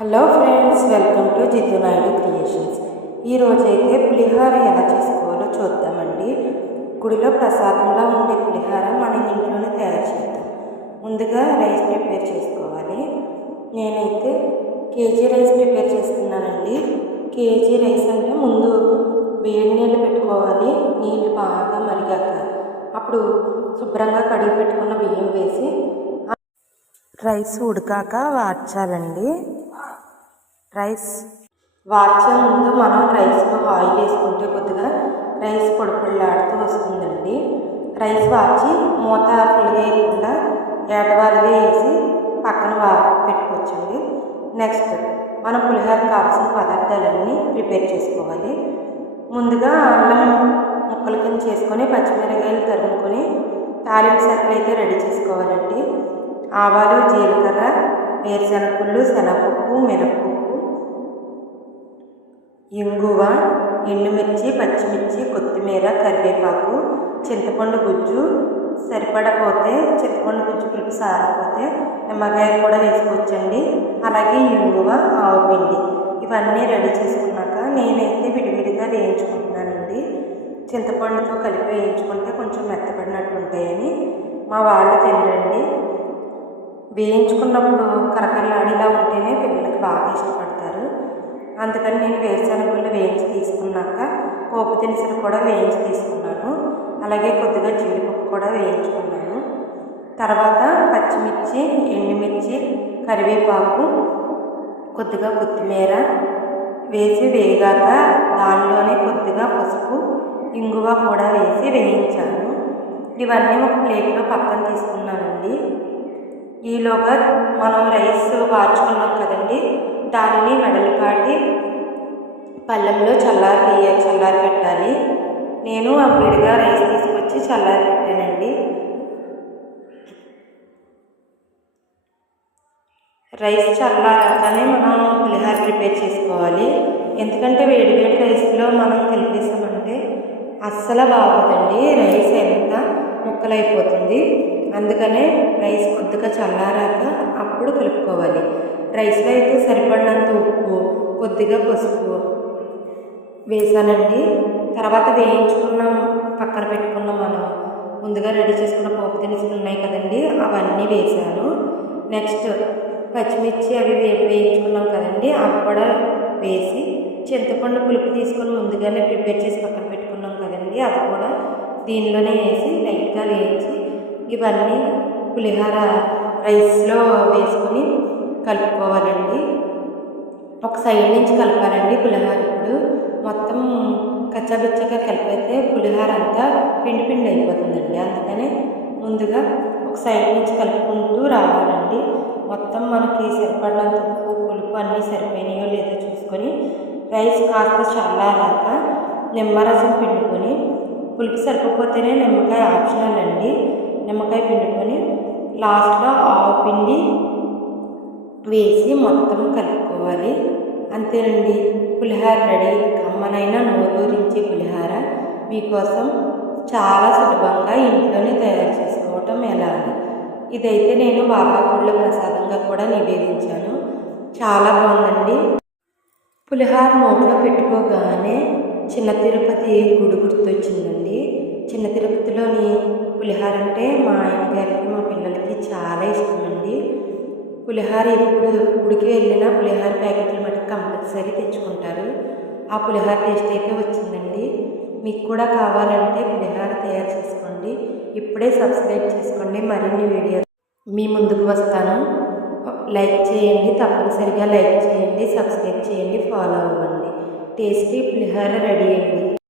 Hello friends, welcome to Jitu Naidu creations. ఈరోజైతే పులిహోర ఎలా చేసుకోవాలో చూద్దామండి. గుడిలో ప్రసాదంలా ఉండే పులిహోర మనం ఇంట్లోనే తయారు చేద్దాం. ముందుగా రైస్ ప్రిపేర్ చేసుకోవాలి. నేనైతే కేజీ రైస్ ప్రిపేర్ చేస్తున్నానండి. కేజీ రైస్ అంటే ముందు వేడి నీళ్ళు పెట్టుకోవాలి. నీళ్ళు బాగా మరిగాక అప్పుడు శుభ్రంగా కడిగి పెట్టుకున్న బియ్యం వేసి రైస్ ఉడికాక వార్చాలండి. రైస్ వార్చే ముందు మనం రైస్లో ఆయిల్ వేసుకుంటే కొద్దిగా రైస్ పొడిపొడిలాడుతూ వస్తుందండి. రైస్ వార్చి మూత ఫుల్గా వేయకుండా ఏటవాలుగా వేసి పక్కన పెట్టుకోవచ్చండి. నెక్స్ట్ మనం పులిహోరకు కావాల్సిన పదార్థాలన్నీ ప్రిపేర్ చేసుకోవాలి. ముందుగా అల్లం ముక్కల కింద చేసుకొని పచ్చిమిరపకాయలు తరుముకొని తాలింపు సరుకులు అయితే రెడీ చేసుకోవాలండి. ఆవాలు, జీలకర్ర, వేరుశనగగుళ్ళు, శనగపప్పు, మినపప్పు, ఇంగువ, ఎండుమిర్చి, పచ్చిమిర్చి, కొత్తిమీర, కరివేపాకు, చింతపండు గుజ్జు సరిపడపోతే చింతపండు గుజ్జు పులుపు సారకపోతే నిమ్మకాయ కూడా వేసుకోవచ్చండి. అలాగే ఇంగువ, ఆవుపిండి ఇవన్నీ రెడీ చేసుకున్నాక నేనైతే విడివిడిగా వేయించుకుంటున్నానండి. చింతపండుతో కలిపి వేయించుకుంటే కొంచెం మెత్తపడినట్టు ఉంటాయని మా వాళ్ళు తినరండి. వేయించుకున్నప్పుడు కరకరలాడిలా ఉంటేనే పిల్లలకి బాగా ఇష్టపడతారు. అందుకని నేను వేరుశనగలు వేయించి తీసుకున్నాక పోపు దినుసులు కూడా వేయించి తీసుకున్నాను. అలాగే కొద్దిగా జీడిపప్పు కూడా వేయించుకున్నాను. తర్వాత పచ్చిమిర్చి, ఎండుమిర్చి, కరివేపాకు, కొద్దిగా కొత్తిమీర వేసి వేగాక దానిలోనే కొద్దిగా పసుపు, ఇంగువ కూడా వేసి వేయించాను. ఇవన్నీ ఒక ప్లేట్లో పక్కన తీసుకున్నానండి. ఈలోగా మనం రైస్ వార్చుకున్నాం కదండి, దానిని వెడల్పాటి పళ్ళెంలో చల్లారి పెట్టాలి. నేను ఆ విడిగా రైస్ తీసుకొచ్చి చల్లారి పెట్టానండి. రైస్ చల్లారగానే మనం పులిహోర ప్రిపేర్ చేసుకోవాలి. ఎందుకంటే వేడి వేడి రైస్లో మనం కలిపేసామంటే అస్సలు బాగోదండి. రైస్ ఎంత ముక్కలైపోతుంది. అందుకనే రైస్ కొద్దిగా చల్లారాక అప్పుడు కలుపుకోవాలి. రైస్లో అయితే సరిపడినంత ఉప్పు, కొద్దిగా పసుపు వేసానండి. తర్వాత వేయించుకున్న పక్కన పెట్టుకున్న మనం ముందుగా రెడీ చేసుకున్న పోపు దినుసులు ఉన్నాయి కదండి, అవన్నీ వేసాను. నెక్స్ట్ పచ్చిమిర్చి అవి వేయించుకున్నాం కదండి, అవి కూడా వేసి చింతపండు పులుపు తీసుకొని ముందుగానే ప్రిపేర్ చేసి పక్కన పెట్టుకున్నాం కదండి, అది కూడా దీనిలోనే వేసి లైట్గా వేయించి ఇవన్నీ పులిహోర రైస్లో వేసుకొని కలుపుకోవాలండి. ఒక సైడ్ నుంచి కలపాలండి పులిహోర. ఇప్పుడు మొత్తం కచ్చాబిచ్చగా కలిపితే పులిహోర అంతా పిండి పిండి అయిపోతుందండి. అందుకనే ముందుగా ఒక సైడ్ నుంచి కలుపుకుంటూ రావాలండి. మొత్తం మనకి సరిపడినంత ఉప్పు, పులుపు అన్నీ సరిపోయినాయో లేదో చూసుకొని రైస్ కాస్త చల్లారాక నిమ్మరసం పిండుకొని, పులుపు సరిపోతేనే నిమ్మకాయ ఆప్షనల్ అండి, నిమ్మకాయ పిండుకొని లాస్ట్లో ఆవు పిండి వేసి మొత్తం కలుపుకోవాలి. అంతేనండి, పులిహోర రెడీ. కమ్మనైనా నోరూరించే పులిహోర మీకోసం చాలా సులభంగా ఇంట్లోనే తయారు చేసుకోవటం ఎలా అని. ఇదైతే నేను బాబా గుళ్ళో ప్రసాదంగా కూడా నివేదించాను. చాలా బాగుందండి. పులిహోర నోట్లో పెట్టుకోగానే చిన్న తిరుపతి గుడి గుర్తొచ్చిందండి. చిన్న తిరుపతిలోని పులిహోర అంటే మా ఆయన గారికి, మా పిల్లలకి చాలా ఇష్టమండి. పులిహోర ఎప్పుడు గుడికి వెళ్ళినా పులిహోర ప్యాకెట్లు మటుకు కంపల్సరీ తెచ్చుకుంటారు. ఆ పులిహోర టేస్ట్ అయితే వచ్చిందండి. మీకు కూడా కావాలంటే పులిహోర తయారు చేసుకోండి. ఇప్పుడే సబ్స్క్రైబ్ చేసుకోండి. మరిన్ని వీడియో మీ ముందుకు వస్తాను. లైక్ చేయండి, తప్పనిసరిగా లైక్ చేయండి, సబ్స్క్రైబ్ చేయండి, ఫాలో అవ్వండి. టేస్టీ పులిహోర రెడీ అండి.